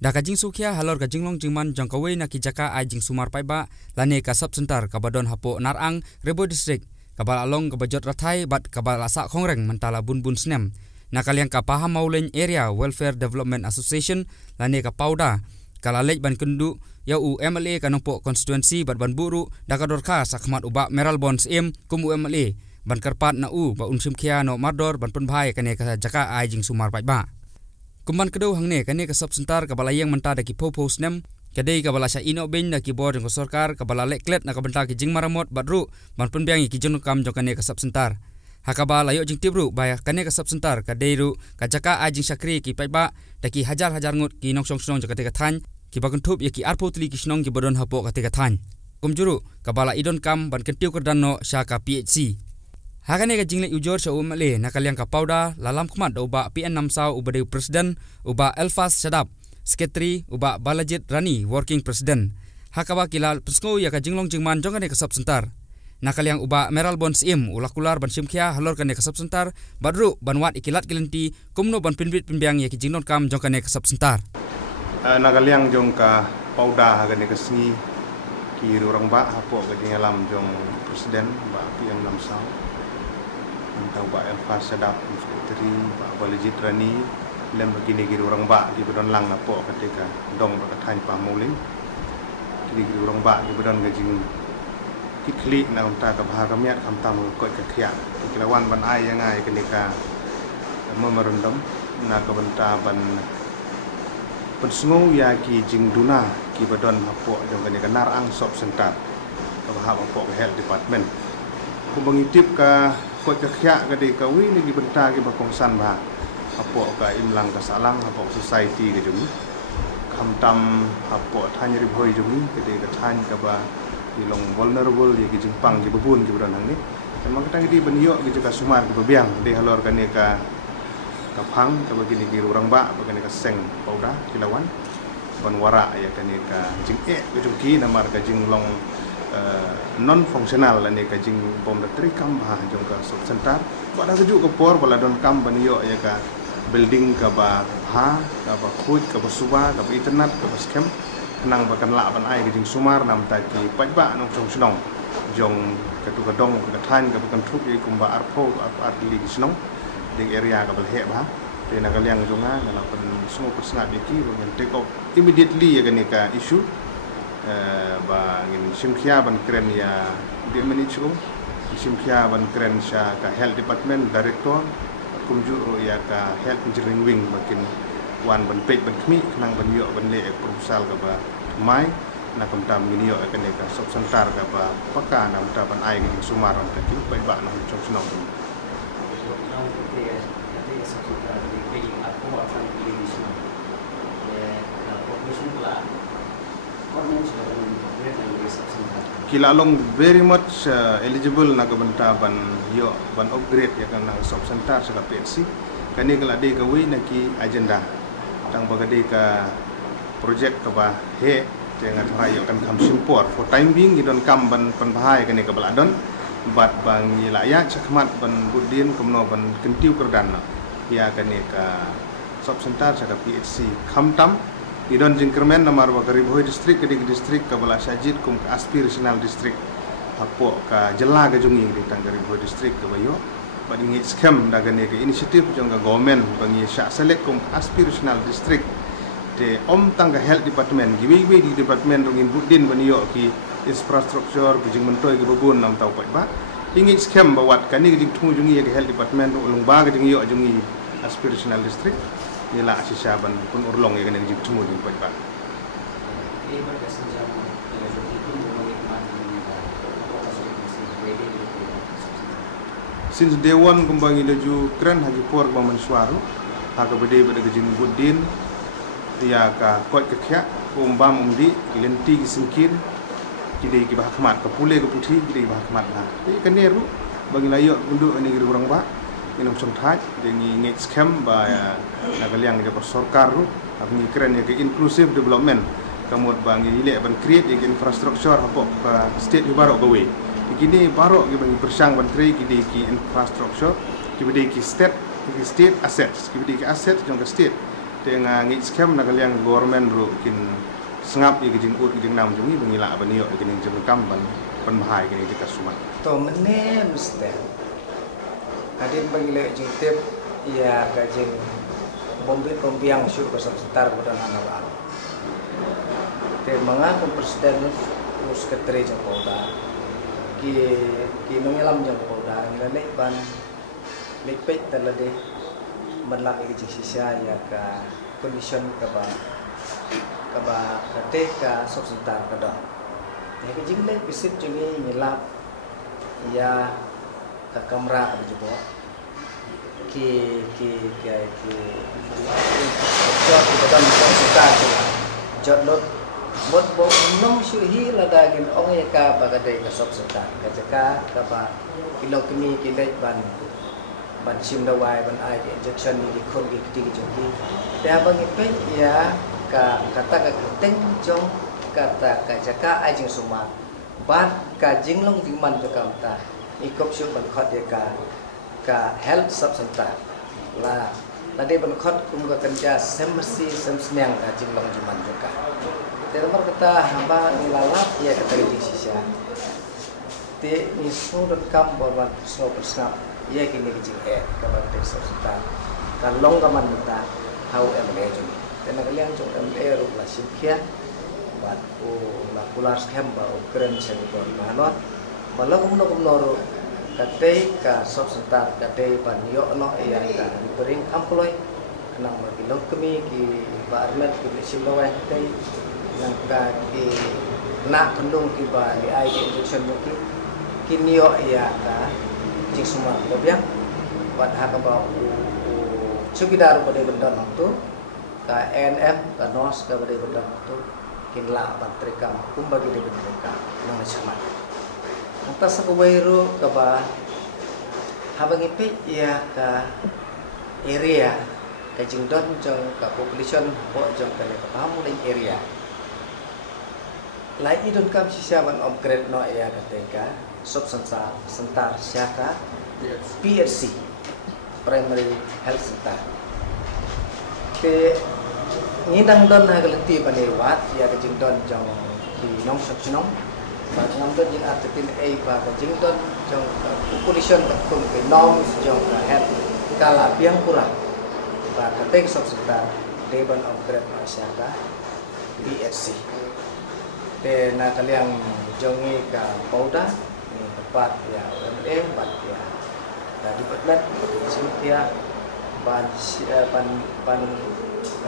Da kajing sukia halor kajing long jingman jangkawe na kijaka ai jing sumar paiba lane ka sub center kabadon hapo narang rebo district kabal along kabajot rathai bat kabal asa khongreng mentala bun snem na kaliang ka paham maulen area welfare development association lane ka pauda kalalej ban kendu ya UMLA kanongpo constituency bat ban buru da kador kha sakmat uba meral bonds em kum UMLA ban karpat na ba unsim khia no mardor ban penbhai kane ka jaka ai jing sumar paiba kumban kedau hangne kane ka sub center kabala yang menta da ki popo snem kadai kabala sha ino ben da ki board ko sarkar kabala leklet na kabenta ki jing maramot badru ban penbiang ki jeng kam jong kane ka sub center hakabala yo jing tibru baya kane ka sub center kadai ru ka jaka ajing sakri ki paiba da ki hajar ngut ki nong song jong kate ka than ki bagun thup ya ki arpotli ki snong ki bodon hapo kate ka than kumjuru kabala idon kam ban kentiu kerdanno sha ka PHC Hakane ka jingle ujor sa UMLA nakaliang ka pauda lalam khmat uba PN Namsau uba de president uba Elfas Shadap secretary uba Balajit Rani working president hakaba kilal pesngo ya ka jinglong jingman jongane ka sub center nakaliang uba Meral Bonds im ulakular ban simkhia halor kane ka sub center badru banwat ikilat kilenti kumno ban pinbit pinbiang ya ki jingnon kam jongane ka sub center nakaliang jong ka pauda hakane ka singi ki rurang ba hapo ka jingalam jong president ba PN Namsau tau ba Elfas Shadap secretary ba Balajit Rani lem begini giri orang ba di bedon lang apo ketika dong ba than pa muling giri orang ba di bedon gajing kikli na unta ka bah kamiat kam tamu ko ka khia kilawan ban ai yangai kenika memerendam na ka benta ban pensngu ya ki jing duna ki bedon apo jong kenika narang sub center ka bah apo health department ku mengitip ka ko ka khia ka de ka wi ni dibenta ki bakongsan ba apo ka imlang ka salang apo society ke jumi kham tam apo thanyri bhoi jumi ke de ka than ka ba ilong vulnerable ye ki jingpang ki bubun ki buran hang ni sama ka tang di benyo ki ka sumar ki bebiang de halor ka ne ka phang ka begini ki urang ba ka ne ka seng pauda kilawan ban wara ya ka ne ka jing ke jungki namar ka jinglong non fungsional lani ka jing bom datri kam ha jong ka sub center pada keju ke por bala don kam banyo ya ka building ka ba ha ka ba khuj ka ba suba ka ba internet ka ba scam nang ba kan la ban ai ka jing sumar nam ta ki pajba nong chong snong jong ka tu ka dong ka than ka ba kan thup ye kum ba arpo arli snong ding area ka ba he ba te na ka liang jonga na pen sumo persna biki ba take off immediately ya ka ka issue ba ngin simkhia ban kren ya di menichu simkhia ban kren sha ka health department director kumju ya ka health engineering wing makin wan ban pek ban khmi nang ban yo ban le proposal ka ba mai na kamtam ngin yo ka ne ka sub center ka ba paka na ta ban ai ngin sumaron ta ki bai ba na chong snong Kilalong very much eligible na kabanta ban yo ban upgrade ya kan sub center sa PHC kani kala de ka wi na ki agenda tang bagade ka project ka ba he tengat rayo kan kam support for time being gidon kam ban panbahai kani ka baladon bat bang yilaya chakmat ban budin kumno ban kentiu kerdan ya kani ka sub center sa PHC khamtam idon jingkermen namar bakari bhoi district ke district ka bala sajid kum aspirational district apo ka jela ga jungi di tangari bhoi district ka bayo badingi scam daga ne ke initiative jong ga government bangi sha select kum aspirational district de om tangga health department giwi di department rongin budin baniyo ki infrastructure bijing mentoy ke babun nam tau ba ingi scam bawat kani jing thu jungi ke health department ulung ba ga jungi yo jungi aspirational district nila asisaban pun urlong ya kena jip semua di pajak. Since day one kumbangi laju keren haji por baman suaru, haka bede pada kejing budin, ya ka kot kekya, umbam umdi, lenti kisingkir, kidai kibah kemat, kapule keputi, kidai kibah kemat lah. Jadi keneru bagi layak untuk ini kiri orang ba. Inong song thaj dengi ngek scam ba nagaliang je sarkar ru apni keren ya ke inclusive development kamut bangi ile ban create ya infrastructure hapo ka state barok gawe ikini barok ge bangi persang ban create ki infrastructure ki bede ki state assets ki bede ki asset jong ka state tengah ngit skem nak kalian government ru kin sengap i kijing ut kijing nam jungi bengila banio kijing jeng kam ban penmahai kini jika sumat to mene mesti adin bengile jitip ya kajing bombiang syur besar setar pada anak te mengaku presiden us ketri jang polda ki nongelam jang polda ngale ban lepet talade menlak iki sisa ya ka condition ka ba ketika sok setar kada ya ke jing le visit jungi nyelap ya ka kamera ka jebo ki jod badan sok setar jod lot bot bo nong syuhi ladagin ong ya ka bagade ka sok setar ka jaka ka ba ilok kini kilek ban sim dawai ban ai injection ni di khol ki ti ki dia bang ipe ya ka kata ka teng jong kata ka jaka ai jing suma ban ka jinglong jingman to kamta ikop syu ban khot ya ka health sub center la tadi ban khot kum ka kerja semsi semsnyang ka jinglong jingman juga dia nomor kata hamba nilalap ya kata jing sisa te ni so dot kam borban so persap ya kini kecil kabar desa kita kalong kaman kita hau MLA juga dan kalian cuma MLA rumah simkia buat la pular scam bau keren senibor manot malah kumno kate ka sob sentar kate panyo no ya ka bering employ nang bagi lokmi ki barmet ki simlawai kate nang ka ki nak kendung ki ba li ai injection ki kinyo ya ka jing semua lebiang buat hak bau cukidar pada benda tu ka NF ka NOS ka pada benda tu kinla bantrika kum bagi de benda nang sama atas ko wairu ka ba habang ipi ya ka area ka jing don jong ka population po jong ka pamu ning area lai idon kam sisa ban upgrade no ya ka sob sentar syaka PHC primary health center te ngidang don hagalti panewat ya kajing don jong di nong saksinong ba ngam don jing artitin a ba kajing don jong population kum ke nom jong health kala piang pura ba katek sob sentar deban upgrade no syaka PHC te na kaliang jongi ka pauda tempat ya MLA tempat ya dari department simkia ban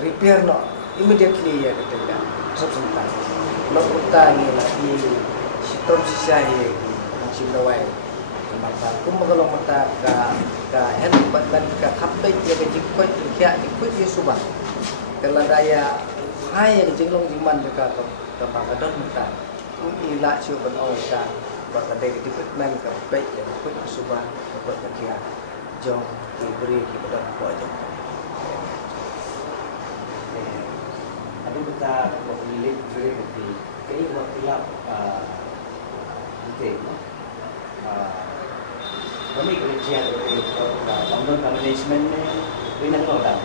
repair no immediately ya ketika sob sentar lo utangi lagi sitom sisahi sim dawai mata kum kalau mata ka health department ka kapte ya ke jikot kia jikot ya subah kalau daya hai yang jinglong jiman ka pakadon mata ila siu ban ka bakadai ke department ka baik yang pun subah buat kia jong diberi ki pada apa jong ada kita memilih diri di kini waktu lap itu kami kerja di bangun management ni nak orang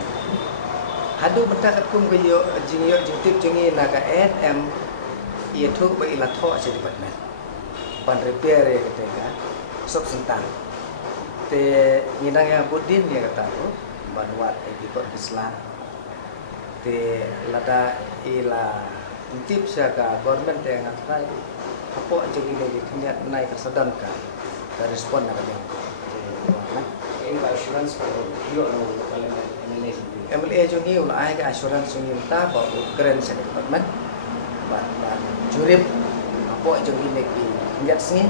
hadu mendakat kum ke yo jingtip jingi naga NM ia tu bai la tho se department pan repair ya ketika sob sentar te ngidang ya budin ya kata tu banwat ikut Islam te lada ila intip saka government yang ngatai apa jadi lagi kenyat menai kesedan ka respon nak yang ini assurance kalau yo no kalau MLA jungi ulai ke assurance jungi ta ba keren se department ban jurip apa jungi lagi kenyat sini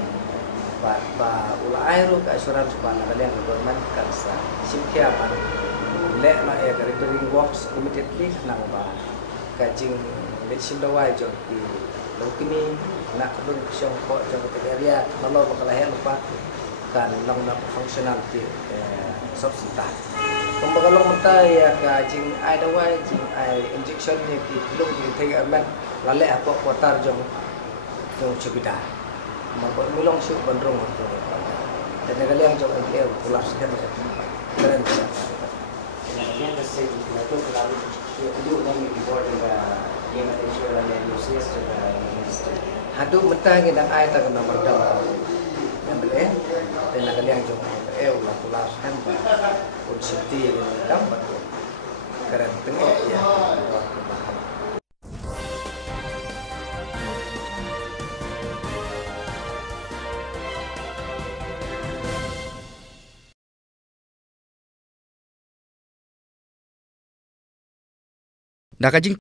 ba ulai ru ke assurance ban kalian government kan sa simkia ban le na ya repairing works immediately nang ba kajing lecim dawai jong di lokini nak kedun siang ko jong ke area malo bakal lupa kan long na functionality sob sentar pembagalong mata ya kajing ai dawai jing ai injection ni ki belum di treatment lale apa kotar jong cubida mampu milong syuk bandrong tu dan kalian jong dia pulas kan keren again the same na to klaro itu na mi board nga yang na issue na news to the minister hadu metang ina ai ta kana mardam yang bele dan nak liang jong la tulas hamba un city ni dam batu keren tengok ya Nakajing